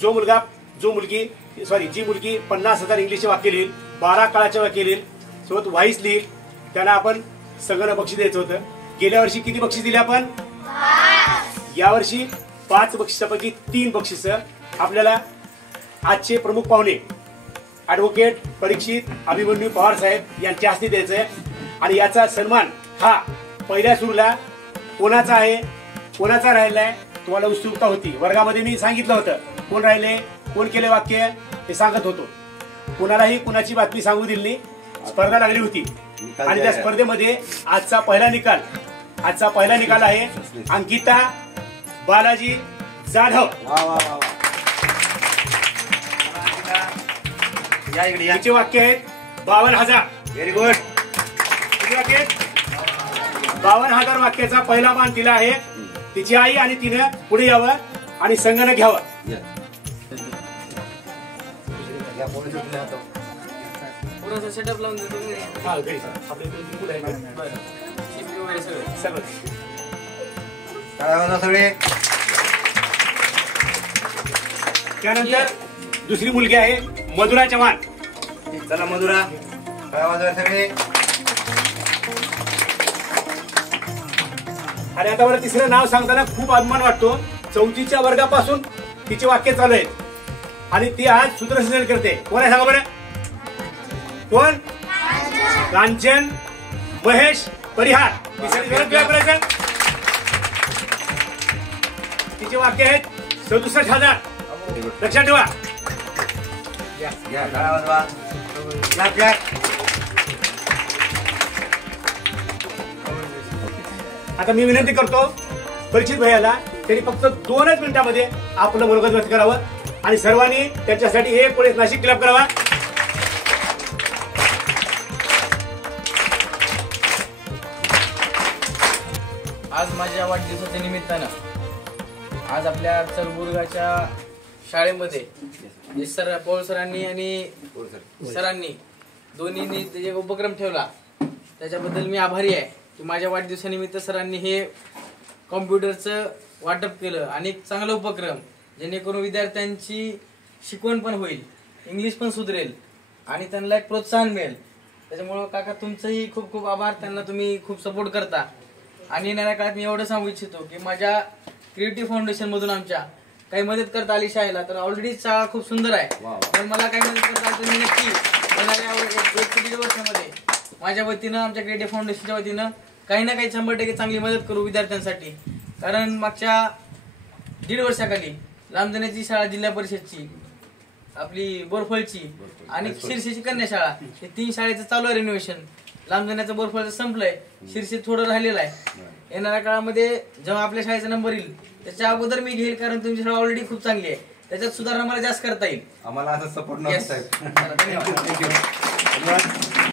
जी मुलगी 50,000 इंग्लिशचे वाक्य लिहिल, 12 काळाचे वाक्य लिहिल, सोबत व्हाईस लिहिल, त्यांना आपण सगळं बक्षीस द्यायचं होतं. गेल्या वर्षी किती बक्षीस दिले आपण? 5. यावर्षी 5 बक्षिसापैकी 3 बक्षीस आपल्याला आजचे प्रमुख पाहुणे ॲडव्होकेट परीक्षित अभिमन्यू पवार साहेब यांच्या हस्ते द्यायचं आहे. आणि याचा सन्मान हा पहिल्या सुरूला कोणाचा आहे, कोणाचा राहिला आहे, तुम्हाला उत्सुकता होती. वर्गामध्ये मी सांगितलं होतं कोण राहिले, कोण केले वाक्य हे सांगत होतो. कोणालाही कुणाची बातमी सांगू दिली नाही. स्पर्धा लागली होती आणि त्या स्पर्धेमध्ये आजचा पहिला निकाल आहे अंकिता बालाजी जाधव. तिचे वाक्य आहेत 52,000. Very good. 52,000 वाक्याचा पहिला मान तिला आहे. तिची आई आणि तिने पुढे यावं आणि संगणक घ्यावं. सेटअप लावून देतो. त्यानंतर दुसरी मुलगी आहे मधुरा चव्हाण. चला मधुरा सगळे. आणि आता मला तिसरं नाव सांगताना खूप अभिमान वाटतो. 4थीच्या वर्गापासून तिचे वाक्य चालू आहेत आणि ती आज सूत्रसंचालन करते. कोण आहे सांगा बरं? कोण? कांचन महेश परिहार. तिचे वाक्य आहेत 67,000. लक्षात ठेवा. आता मी विनंती करतो परीक्षित भैयाला त्यांनी फक्त 2च मिनिटांमध्ये आपलं मनोगत व्यक्त करावं आणि सर्वांनी त्यांच्यासाठी एक वेळेस नाशिक क्लब करावा. आज माझ्या वाढदिवसाच्या निमित्तानं आज आपल्या चलबुर्गाच्या शाळेमध्ये सर पौळ सरांनी आणि सरांनी दोन्हींनी जे उपक्रम ठेवला त्याच्याबद्दल मी आभारी आहे की माझ्या वाढदिवसानिमित्त सरांनी हे कॉम्प्युटरचं वाटप केलं आणि एक चांगला उपक्रम जेणेकरून विद्यार्थ्यांची शिकवण पण होईल, इंग्लिश पण सुधरेल आणि त्यांना एक प्रोत्साहन मिळेल. त्याच्यामुळं काका तुमचंही खूप खूप आभार. त्यांना तुम्ही खूप सपोर्ट करता. आणि येणाऱ्या काळात मी एवढं सांगू इच्छितो की माझ्या क्रिएटिव्ह फाउंडेशन मधून आमच्या काही मदत करता आली शाळेला तर ऑलरेडी शाळा खूप सुंदर आहे. पण मला काही मदत करता आली तर मी नक्की येणाऱ्या 1-1.5 वर्षामध्ये माझ्या वतीनं आमच्या क्रिएटिव्ह फाउंडेशनच्या वतीनं काही ना काही 100% चांगली मदत करू विद्यार्थ्यांसाठी. कारण मागच्या 1.5 वर्षाखाली लांबजण्याची शाळा जिल्हा परिषदची, आपली बोरफळची आणि शिरशीची कन्या शाळा हे 3 शाळेचं चालू आहे रिनोव्हेशन. लांबजण्याचं बोरफळचं संपलंय, शिरशी थोडं राहिलेलं आहे. येणाऱ्या काळामध्ये जेव्हा आपल्या शाळेचा नंबर येईल त्याच्या अगोदर मी घेईल कारण तुमची शाळा ऑलरेडी खूप चांगली आहे. त्याच्यात सुधारणा मला जास्त करता येईल. आम्हाला असं सपोर्ट नक्की. धन्यवाद.